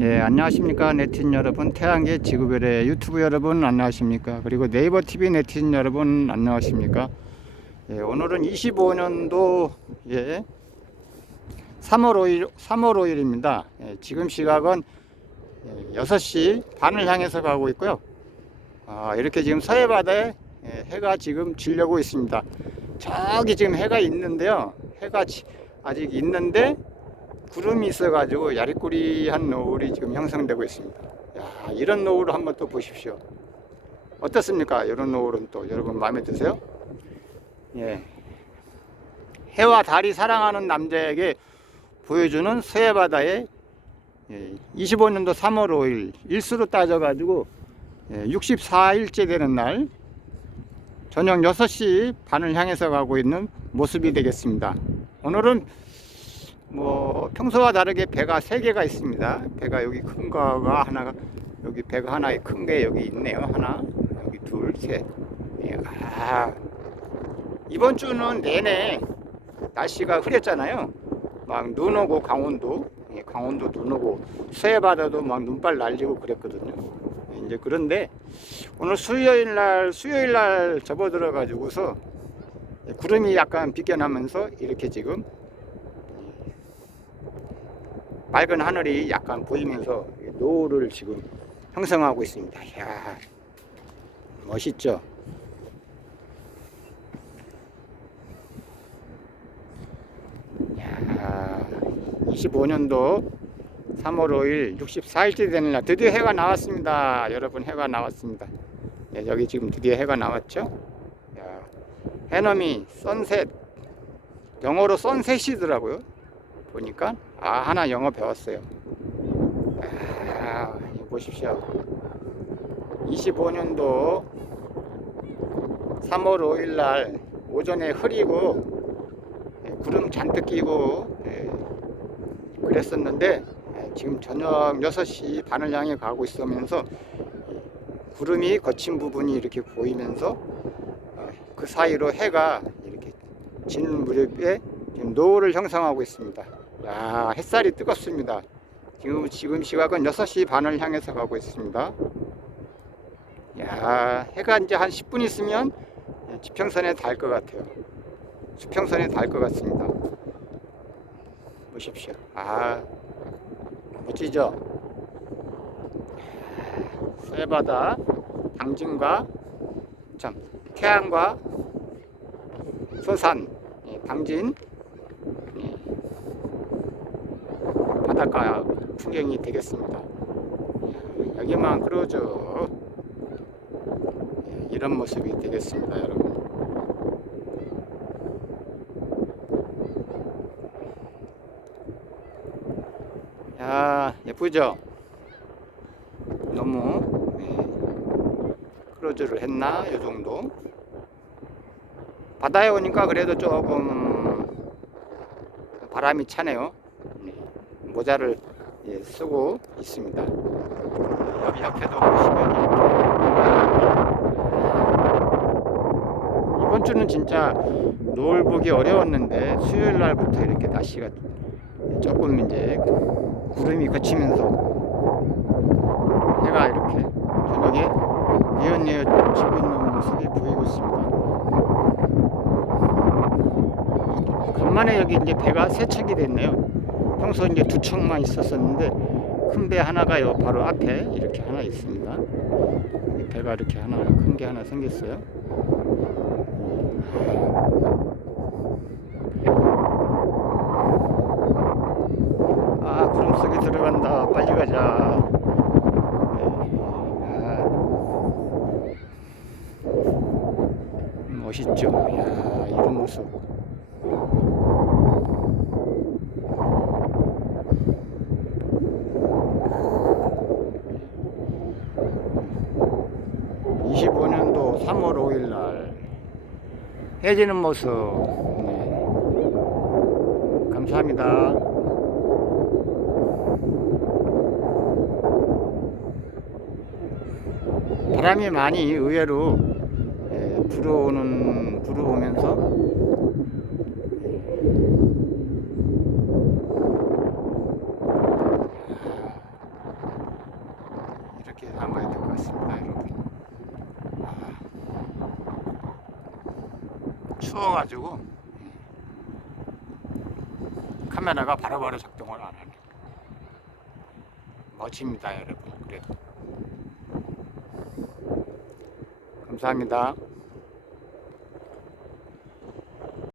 예, 안녕하십니까 네티즌 여러분, 태양계 지구별의 유튜브 여러분 안녕하십니까? 그리고 네이버 TV 네티즌 여러분 안녕하십니까? 예, 오늘은 25년도 예, 3월 5일 3월 5일입니다. 예, 지금 시각은 예, 6시 반을 향해서 가고 있고요. 아, 이렇게 지금 서해 바다에 예, 해가 지금 지려고 있습니다. 저기 지금 해가 있는데요. 해가 지- 아직 있는데 구름이 있어가지고 야리꾸리한 노을이 지금 형성되고 있습니다. 야, 이런 노을을 한번 또 보십시오. 어떻습니까? 이런 노을은 또 여러분 마음에 드세요? 예. 해와 달이 사랑하는 남자에게 보여주는 서해 바다의 25년도 3월 5일 일수로 따져가지고 64일째 되는 날 저녁 6시 반을 향해서 가고 있는 모습이 되겠습니다. 오늘은 뭐 평소와 다르게 배가 세 개가 있습니다. 배가 여기 큰 거가 하나가 여기 배가 하나 큰 게 여기 있네요. 하나 여기 둘 셋. 예, 아 이번 주는 내내 날씨가 흐렸잖아요. 막 눈 오고 강원도 예, 강원도 눈 오고 서해 바다도 막 눈발 날리고 그랬거든요. 예, 이제 그런데 오늘 수요일 날 수요일 날 접어들어 가지고서 구름이 약간 비껴나면서 이렇게 지금 맑은 하늘이 약간 보이면서 노을을 지금 형성하고 있습니다. 이야, 멋있죠? 야, 25년도 3월 5일 64일째 되는 날 드디어 해가 나왔습니다. 여러분 해가 나왔습니다. 네, 여기 지금 드디어 해가 나왔죠? 야, 해넘이 선셋 영어로 선셋이더라고요. 보니까 아 하나 영어 배웠어요. 아, 보십시오. 25년도 3월 5일 날 오전에 흐리고 예, 구름 잔뜩 끼고 예, 그랬었는데 예, 지금 저녁 6시 반을 향해 가고 있으면서 예, 구름이 거친 부분이 이렇게 보이면서 어, 그 사이로 해가 이렇게 지는 무렵에 지금 노을을 형성하고 있습니다. 야, 햇살이 뜨겁습니다. 지금, 지금 시각은 6시 반을 향해서 가고 있습니다. 야, 해가 이제 한 10분 있으면 지평선에 닿을 것 같아요. 수평선에 닿을 것 같습니다. 보십시오. 아, 멋지죠? 서해바다, 당진과, 참, 태안과 서산, 예, 당진, 예, 바닷가 풍경이 되겠습니다. 예, 여기만 그러죠. 예, 이런 모습이 되겠습니다, 여러분. 야, 예쁘죠? 너무 예, 크로즈를 했나? 이 정도. 바다에 오니까 그래도 조금 바람이 차네요. 네, 모자를 예, 쓰고 있습니다. 여기 옆에도 보시면 이번 주는 진짜 노을 보기 어려웠는데 수요일 날부터 이렇게 날씨가 조금 이제 구름이 그치면서 해가 이렇게 저녁에 뉘엿뉘엿 지고 있는 모습이 보이고 있습니다. 간만에 여기 이제 배가 세 척이 됐네요. 평소 이제 두 척만 있었었는데 큰 배 하나가 요 바로 앞에 이렇게 하나 있습니다. 배가 이렇게 하나 큰 게 하나 생겼어요. 아 구름 속에 들어간다. 빨리 가자. 네. 아. 멋있죠. 이야 이런 모습. (25년도 3월 5일 날) 해지는 모습 네. 감사합니다. 바람이 많이 의외로 예, 불어오는 불어오면서 왔습니다, 여러분. 아, 추워가지고 카메라가 바로바로 작동을 안 하네. 멋집니다, 여러분. 그래도 감사합니다.